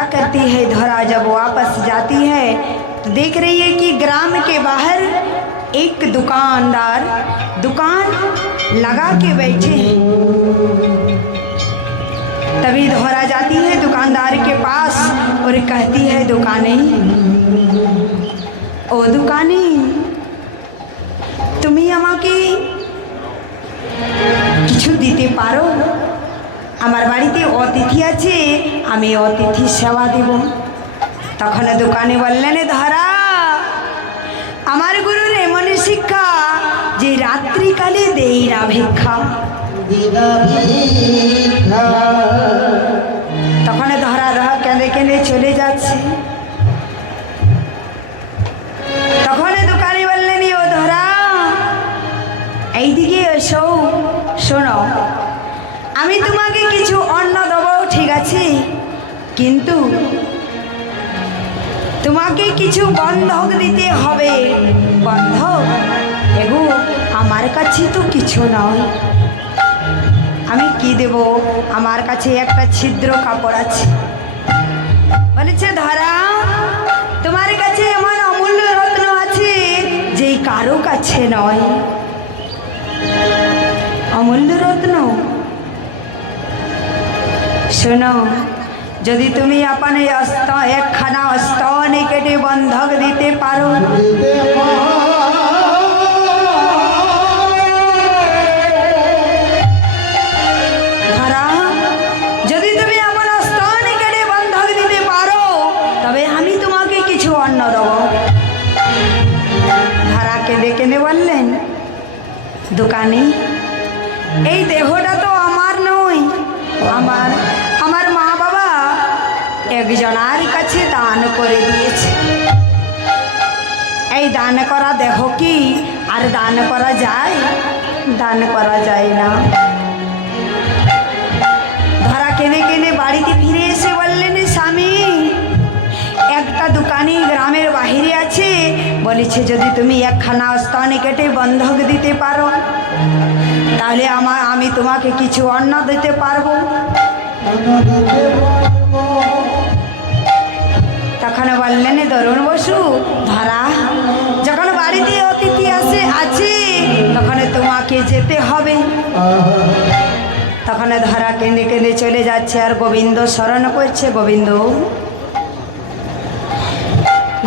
क्या करती है धरा जब वापस जाती है तो देख रही है कि ग्राम के बाहर एक दुकानदार दुकान लगा के बैठे हैं। तभी धरा जाती है दुकानदार के पास और कहती है दुकानी, ओ दुकानी, তুমি আমাকে কিছু দিতে পারো? আমার বাড়িতে অতিথি আছে, আমি অতিথি সেবা দেব। তখন দোকানে বললেন, ধরা, আমার গুরুর এমনই শিক্ষা যে রাত্রিকালে দেই না ভিক্ষা। তখন ধরা ধরা কেঁদে কেঁদে চলে যাচ্ছে। তখন দোকানে বললেন, ও ধরা, এইদিকে এসো, শোনো, আমি তোমাকে কিছু অন্ন দেবো, ঠিক আছে, কিন্তু তোমাকে কিছু বন্ধক দিতে হবে। বন্ধক? এগো আমার কাছে তো কিছু নয়, আমি কি দেব? আমার কাছে একটা ছিদ্র কাপড় আছে। বলেছে, ধরা, তোমার কাছে এমন অমূল্য রত্ন আছে যেই কারো কাছে নয়। অমূল্য রত্ন? শোনো, যদি তুমি আপন একখানা স্তন কেটে বন্ধক দিতে পারো, ধরা, যদি তুমি আপন স্তন কেটে বন্ধক দিতে পারো তবে আমি তোমাকে কিছু অন্ন দেব। ধরা কেঁদে কেঁদে বললেন, দোকানি, এই দেহটা তো আমার নয়, আমার মা বাবা একজনের কাছে দান করে দিয়েছে। এই দান করা দেহ কি আর দান করা যায়? দান করা যায় না। ধরা কেঁদে কেঁদে বাড়িতে ফিরে এসে বললেন, স্বামী, একটা দোকানি গ্রামের বাহিরে আছে, বলেছে যদি তুমি একখানা স্তন কেটে বন্ধক দিতে পারো তাহলে আমি তোমাকে কিছু অন্ন দিতে পারবো। তখন বললেন, দরুন বসু, ধরা, যখন বাড়িতে অতিথি আছে তখন তোমাকে যেতে হবে। তখন ধরা কেঁদে কেঁদে চলে যাচ্ছে আর গোবিন্দ স্মরণ করছে, গোবিন্দ,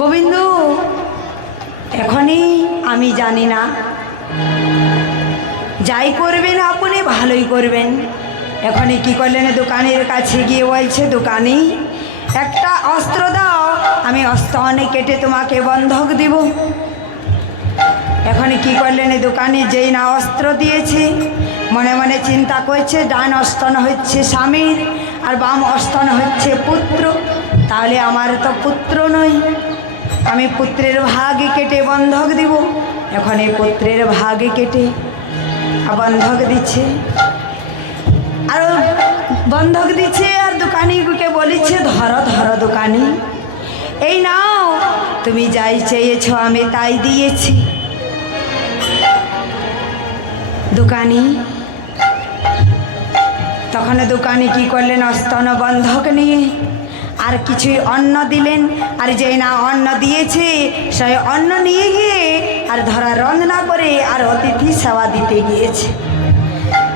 গোবিন্দ, এখনই আমি জানি না, যাই করবেন আপনি ভালোই করবেন। এখনই কি করলেন, দোকানের কাছে গিয়ে বলছে, দোকানি, একটা অস্ত্র দাও, আমি স্তনে কেটে তোমাকে বন্ধক দিব। এখনই কি করলেন, দোকানি যেই না অস্ত্র দিয়েছে, মনে মনে চিন্তা করছে, ডান স্তন হচ্ছে স্বামীর আর বাম স্তন হচ্ছে পুত্র, তাহলে আমার তো পুত্র নয়, আমি পুত্রের ভাগে কেটে বন্ধক দিব। এখন এই পুত্রের ভাগে কেটে বন্ধক দিচ্ছে আর বন্ধক দিচ্ছে আর দোকানিকে বলেছে, ধরো ধরো দোকানি, এই নাও, তুমি যাই চেয়েছ আমি তাই দিয়েছি। দোকানি তখন দোকানি কি করলেন, স্তন বন্ধক নিয়ে আর কিছুই অন্ন দিলেন, আর যেই না অন্ন দিয়েছে সেই অন্ন নিয়ে গিয়ে আর ধরা রান্না করে আর অতিথি সেবা দিতে গিয়েছে।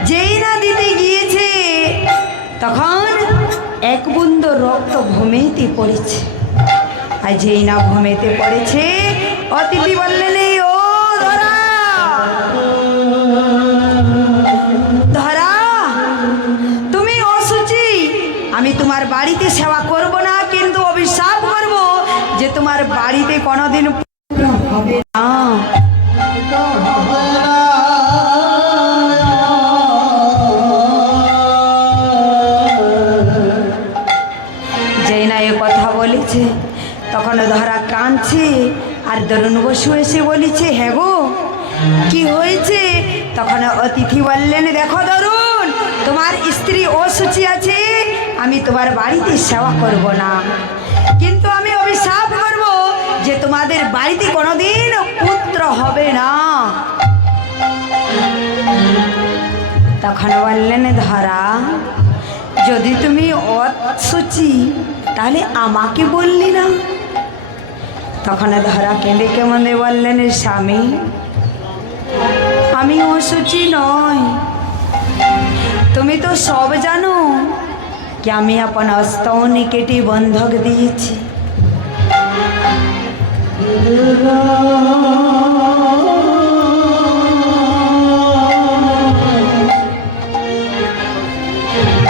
যেই না দিতে গিয়েছে তখন এক বুন্দো রক্ত ভূমিতে পড়েছে, আর যেই না ভূমিতে পড়েছে অতিথি বললেন, ও ধরা, ধরা, তুমি অসুচি, আমি তোমার বাড়িতে সেবা করব না, কিন্তু অভিশাপ করব যে তোমার বাড়িতে কোনোদিন হবে না। যেই না এ কথা বলেছে তখন ধরা কাঁদছে আর দরুন বসু এসে বলেছে, হ্যাঁ গো, কি হয়েছে? তখন অতিথি বললেন, দেখো দরুন, তোমার স্ত্রী অসুচি আছে, আমি তোমার বাড়িতে সেবা করব না, কিন্তু আমি অভিশাপ করব যে তোমাদের বাড়িতে কোনোদিন পুত্র হবে না। তখন বললেন, ধরা, যদি তুমি অসুচি তাহলে আমাকে বললি না? তখন ধরা কেঁদে কেমনে বললেন, স্বামী আমি অসুচি নয়, তুমি তো সব জানো कि আমি अपन स्तन केटे बंधक दिएছি।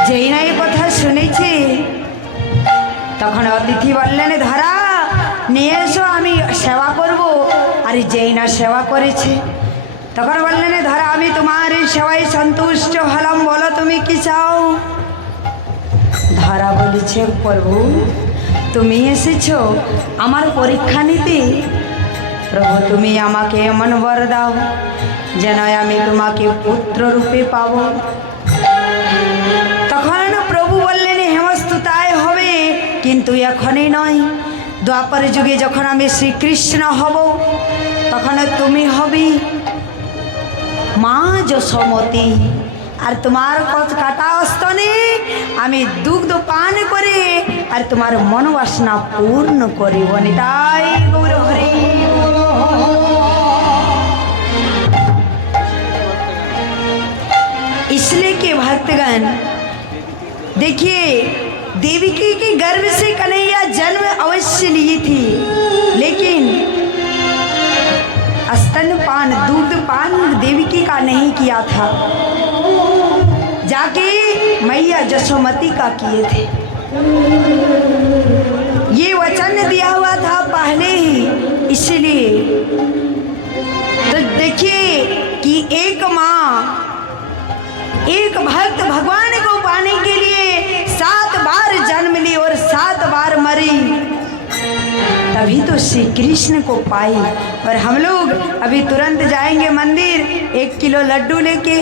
যেই না এই কথা শুনেছি তখন অতিথি বললেন, ধরা নিয়ে এসো, আমি সেবা করব। আর যেই না সেবা করেছে তখন বললেন, ধরা আমি তোমার এই সেবায় সন্তুষ্ট হলাম, বলো তুমি কি চাও? ধরা বলেছে, প্রভু তুমি এসেছো আমার পরীক্ষা নিতে, প্রভু তুমি আমাকে এমন বর দাও যেন আমি তোমাকে পুত্র রূপে পাব। তখন প্রভু বললেন, হেমস্তু তাই হবে, কিন্তু এখনই নয়, দ্বাপর যুগে যখন আমি শ্রীকৃষ্ণ হব তখন তুমি হবি মা যশোমতী, আর তোমার কাটা স্তনে আমি দুগ্ধ পান করে আর তোমার মনোবাসনা পূর্ণ করিব। নিতাই গৌর হরি। इसलिए कि भक्तगण देखिए, देवकी के गर्भ से कन्हैया जन्म अवश्य ली थी, लेकिन स्तनपान दूध पान देवकी का नहीं किया था, जाके मैया जशोमती का किए थे। ये वचन दिया हुआ था पहले ही, इसलिए तो देखिए कि एक माँ एक भक्त भगवान को पाने के लिए 7 बार जन्म ली और 7 बार मरी, तभी तो श्री कृष्ण को पाई। और हम लोग अभी तुरंत जाएंगे मंदिर 1 किलो लड्डू लेके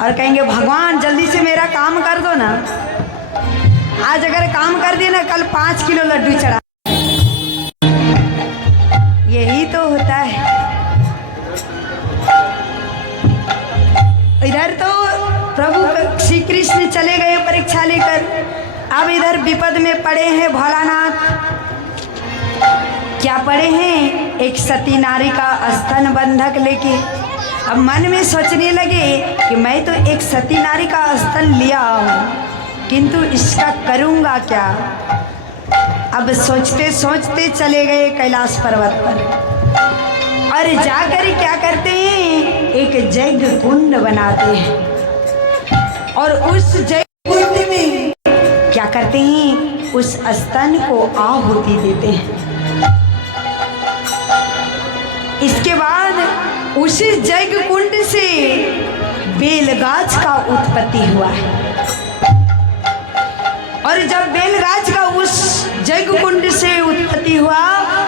और कहेंगे भगवान जल्दी से मेरा काम कर दो ना। आज अगर काम कर दिए ना, कल 5 किलो लड्डू चढ़ा। यही तो होता है। इधर तो प्रभु श्री कृष्ण चले गए परीक्षा लेकर, अब इधर विपद में पड़े हैं भोलानाथ। क्या पड़े हैं? एक सती नारी का स्तन बंधक लेके। अब मन में सोचने लगे कि मैं तो एक सती नारी का स्तन लिया हूँ, किंतु इसका करूँगा क्या? अब सोचते सोचते चले गए कैलाश पर्वत पर और जाकर क्या करते हैं, एक यज्ञ कुंड बनाते हैं और उस यज्ञ कुंड में क्या करते हैं, उस स्तन को आहुति देते हैं। इसके बाद उसी यज्ञ कुंड से बेलगाछ का उत्पत्ति हुआ है और जब बेलगाछ का उस यज्ञ कुंड से उत्पत्ति हुआ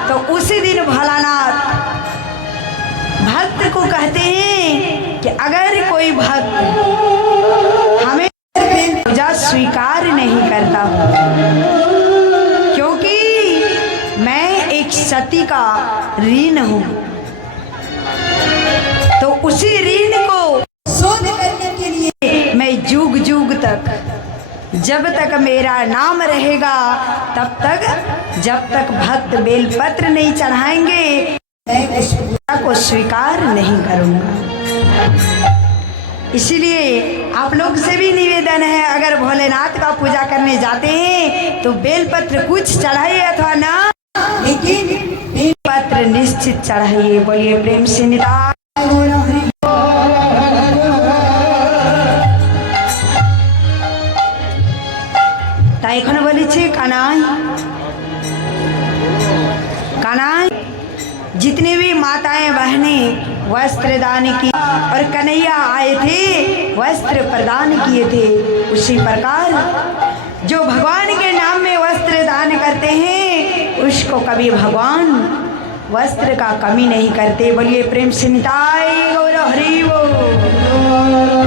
तो उसी दिन भोलानाथ भक्त को कहते हैं कि अगर कोई भक्त हमें पूजा स्वीकार नहीं करता क्योंकि मैं एक सती का ऋण हूँ, तो उसी ऋण को शोध करने के लिए मैं जुग जुग तक, जब तक मेरा नाम रहेगा तब तक, जब तक भक्त बेलपत्र नहीं चढ़ाएंगे मैं उस पूजा को स्वीकार नहीं करूँगा। इसीलिए आप लोग से भी निवेदन है, अगर भोलेनाथ का पूजा करने जाते हैं तो बेलपत्र कुछ चढ़ाइए अथवा ना, लेकिन बेलपत्र निश्चित चढ़ाइए। बोलिए प्रेम से निताय गौर हरि। তাই এখন বলেছে कानाई कानाई, जितनी भी माताएं बहनें वस्त्र दान की और कन्हैया आए थे वस्त्र प्रदान किए थे, उसी प्रकार जो भगवान के नाम में वस्त्र दान करते हैं उसको कभी भगवान वस्त्र का कमी नहीं करते। बोलिए प्रेम से निताय गौर हरि बोल।